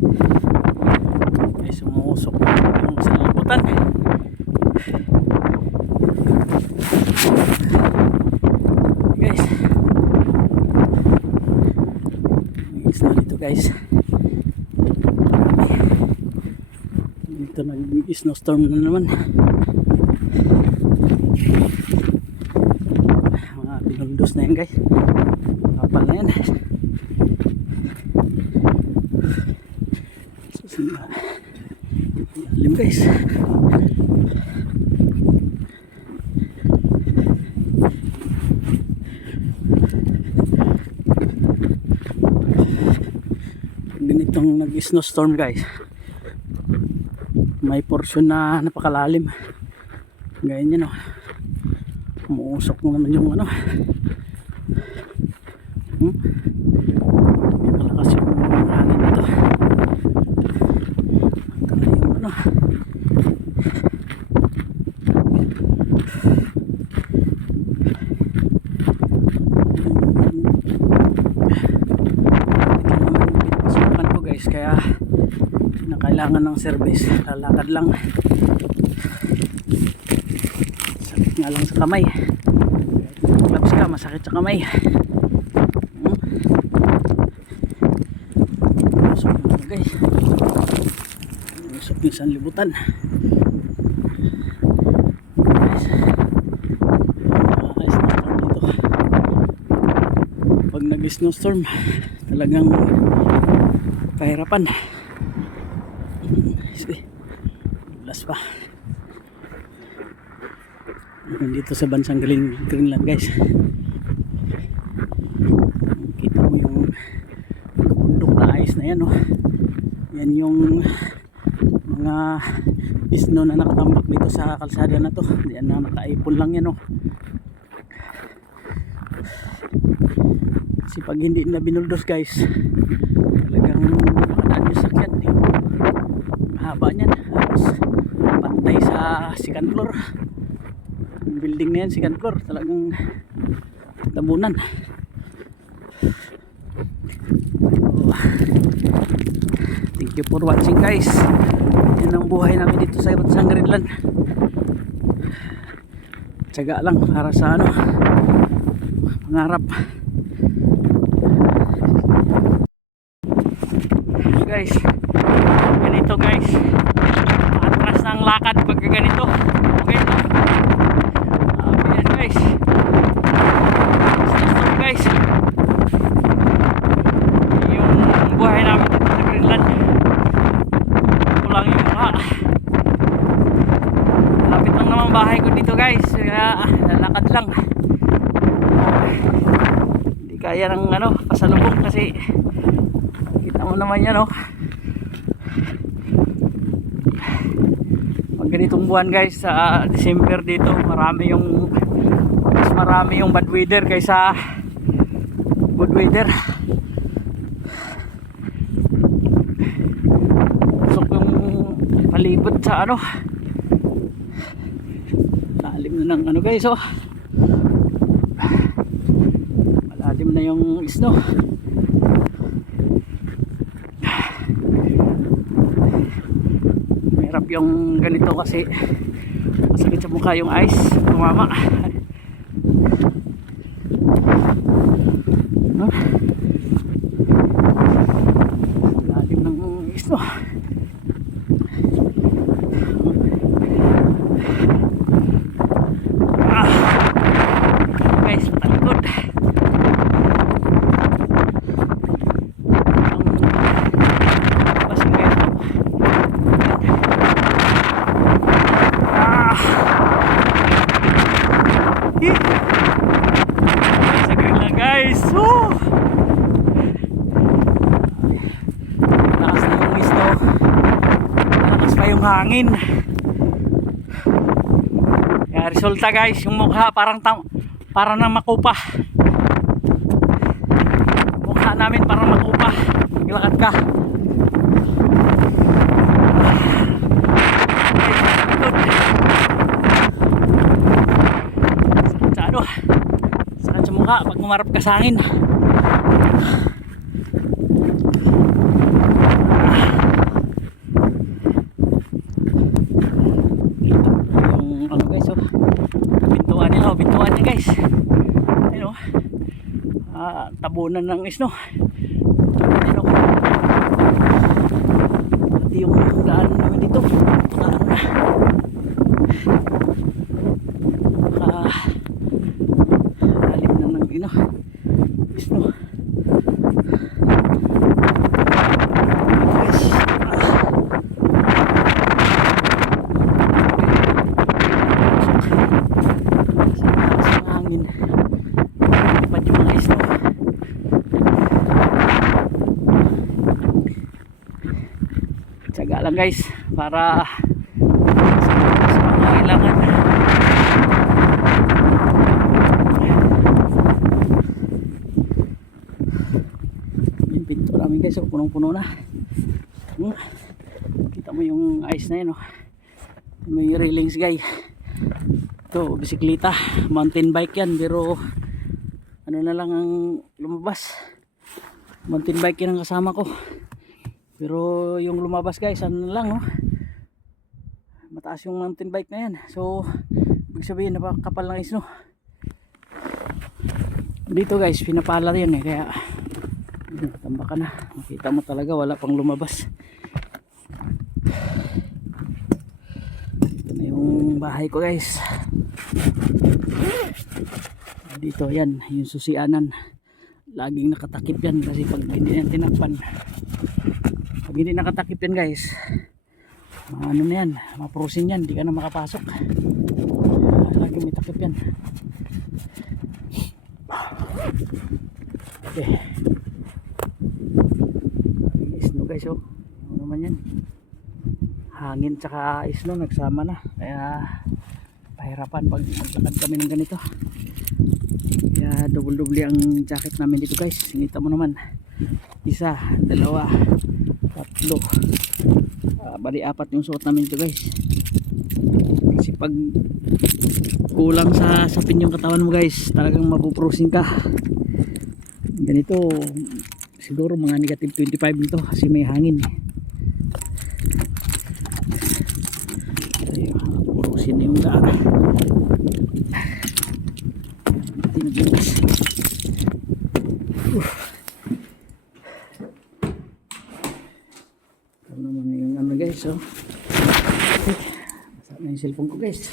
Ay, sumusok na yung sa lambutan. Guys. May isla dito guys. Dito nag-snowstorm na naman. Mga pinundos na yan guys. Kapal na yan. Alim guys. ganitong nag-snowstorm guys may portion na napakalalim gaya nyo no umuusok mo naman yung ano hmm? may malakas yung hangin dito hanggang yung ano pasukan ko guys kaya na kailangan ng service. Lalakad lang. Sakit nga lang sa kamay. Gloves ka masakit sa kamay. Usok na ito guys usok yung sanlibutan. Guys nakaka-snowstorm dito. Pag nag-snowstorm talagang kahirapan. Sige. Las pa. Nandito sa bansang Green, Greenland guys. Kita mo yung bundok na ayos na yan oh. yan yung mga isno na nakatambak dito sa kalsada na to. Yan na nakaipon lang yan oh. Kasi pag hindi na binuldos guys talagang makadaan yung sakyan yung haba niyan halos pantay sa second floor. Yung building na yan second floor talagang tabunan. Oh. thank you for watching guys. Yan ang buhay namin dito sa sa Greenland. Tsaga lang para sa ano pangarap guys. Ganito guys. Atras ng lakad pagka ganito. Okay. No uh, yan guys Snowstorm, guys. Yung buhay namin dito sa Greenland. Kulang yung mukha lapit lang naman bahay ko dito guys. Kaya lalakad lang. Hindi kaya ng ano pasalubong kasi kita mo naman yan oh pag ganitong buwan guys sa December dito marami yung mas marami yung bad weather kaysa good weather. Usok yung palibot sa ano? Lalim na ng ano guys oh. Malalim na yung snow yung ganito kasi masakit sa mukha yung ice. Tumama. No? lalim ng isno ah guys matalikod ang basing guys Ah! Eh! Sa Greenland guys! Woo! Lakas na yung isno. Lakas pa yung hangin. Kaya resulta guys, yung mukha parang parang nang makupa. Mukha namin parang makupa. Naglakad ka. Sa ano? Sakit sa mukha pag umarap ka sa hangin. Tabunan ng isno. Ayan o. Pati yung daan namin dito. Daan na. Naka lalim na ng ino. Isno. Guys. Ah. Sa lakas ng hangin. Dapat yung mga isno. Tsaga lang guys para sa mga kailangan. Yung guys, oh, punong-puno na. Hmm. Kita mo yung ice na yun, oh. May railings guy. Ito, bisikleta. Mountain bike yan, pero ano na lang ang lumabas. Mountain bike yan ang kasama ko. Pero yung lumabas guys, ano lang, oh. Mataas yung mountain bike na yan. So, ibig sabihin, napakapal ng isno. Dito guys, pinapala yan eh, kaya Ayun, tamba ka na. Makita mo talaga wala pang lumabas. Ito na yung bahay ko guys. Dito yan, yung susianan. Laging nakatakip yan kasi pag hindi yan tinakpan. Pag hindi nakatakip yan guys, ano na yan, maprosin yan, hindi ka na makapasok. Laging may takip yan. Okay. Isno guys oh. Ano naman yan? Hangin tsaka isno nagsama na. Kaya pahirapan pag maglakad kami ng ganito. Kaya double-double ang jacket namin dito guys. Sinita mo naman. Isa, dalawa, tatlo. Uh, bali apat yung suot namin dito guys. Kasi pag kulang sa sapin yung katawan mo guys, talagang mapuprosin ka. Ganito siguro mga negative 25 nito kasi may hangin ayun puro sin yung daan ano guys oh. Okay. Basa na yung cellphone ko guys